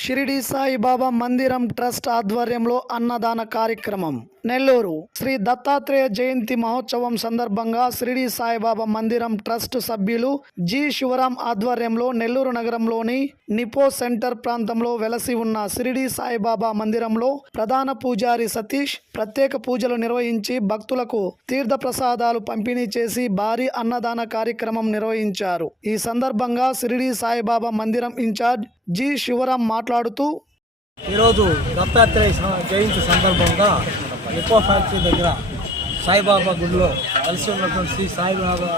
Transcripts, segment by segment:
షిరిడి సాయిబాబా మందిరం ట్రస్ట్ ఆధ్వర్యంలో అన్నదాన కార్యక్రమం. నెల్లూరు శ్రీ దత్తాత్రేయ జయంతి మహోత్సవం సందర్భంగా షిరిడి సాయిబాబా మందిరం ట్రస్ట్ సభ్యులు జి శివరాం ఆధ్వర్యంలో నెల్లూరు నగరంలోని నిపో సెంటర్ ప్రాంతంలో వెలసి ఉన్న షిరిడి సాయిబాబా మందిరంలో ప్రధాన పూజారి సతీష్ ప్రత్యేక పూజలు నిర్వహించి భక్తులకు తీర్థ ప్రసాదాలు పంపిణీ చేసి భారీ అన్నదాన కార్యక్రమం నిర్వహించారు. ఈ సందర్భంగా షిరిడి సాయిబాబా మందిరం ఇన్ఛార్జ్ జి. శివరాం మాట్లాడుతూ ఈరోజు దత్తాత్రేయ జయంతి సందర్భంగా ఎక్కువ ఫ్యాక్టరీ దగ్గర సాయిబాబా గుడిలో కలిసి ఉన్నటువంటి శ్రీ సాయిబాబా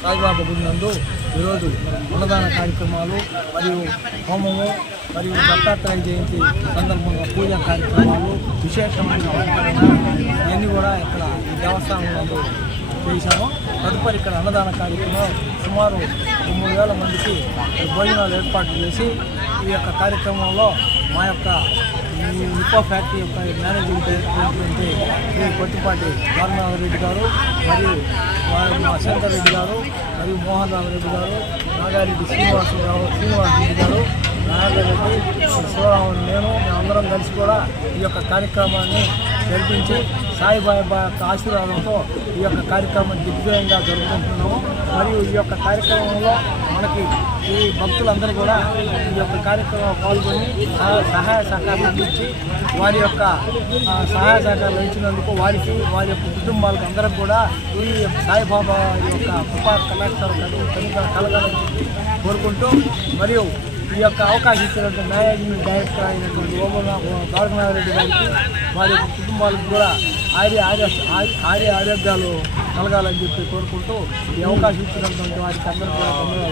సాయిబాబా గుడి నందు ఈరోజు అన్నదాన కార్యక్రమాలు మరియు హోమము మరియు దత్తాత్రేయ జయంతి సందర్భంగా పూజా కార్యక్రమాలు విశేషమైన ఇవన్నీ కూడా ఇక్కడ ఈ దేవస్థానంలో చేశాము. తదుపరి ఇక్కడ అన్నదాన కార్యక్రమం సుమారు తొమ్మిది వేల మందికి భోజనాలు ఏర్పాటు చేసి ఈ యొక్క కార్యక్రమంలో మా యొక్క నిపో ఫ్యాక్టరీ యొక్క మేనేజింగ్ డైరెక్టర్ శ్రీ కొట్టిపాటి రెడ్డి గారు మరియు వారి మా శంకర్ రెడ్డి గారు మరియు మోహన్ రావు రెడ్డి గారు నాగారెడ్డి శ్రీనివాసరావు శ్రీనివాస్ రెడ్డి గారు నాగారెడ్డి శివరావు నేను అందరం కలిసి కూడా ఈ యొక్క కార్యక్రమాన్ని జరిపించి సాయిబాబా యొక్క ఆశీర్వాదంతో ఈ యొక్క కార్యక్రమం దిగ్విజయంగా జరుపుకుంటున్నాము. మరియు ఈ యొక్క కార్యక్రమంలో మనకి ఈ భక్తులందరూ కూడా ఈ యొక్క కార్యక్రమంలో పాల్గొని సహాయ సహకారాలు అందించి వారి యొక్క సహాయ సహకారాలు ఇచ్చినందుకు వారికి వారి యొక్క కుటుంబాలకు అందరికి కూడా ఈ యొక్క సాయిబాబా యొక్క కృపా కలెక్టర్ కలగాలని కోరుకుంటూ మరియు ఈ యొక్క అవకాశం ఇచ్చినటువంటి మేనేజ్మెంట్ డైరెక్టర్ అయినటువంటి రెడ్డి గారికి వారి యొక్క కుటుంబాలకు కూడా ఆరి ఆర్య ఆర్య ఆరోగ్యాలు కలగాలని చెప్పి కోరుకుంటూ ఈ అవకాశం ఇచ్చినటువంటి వారికి అందరూ కూడా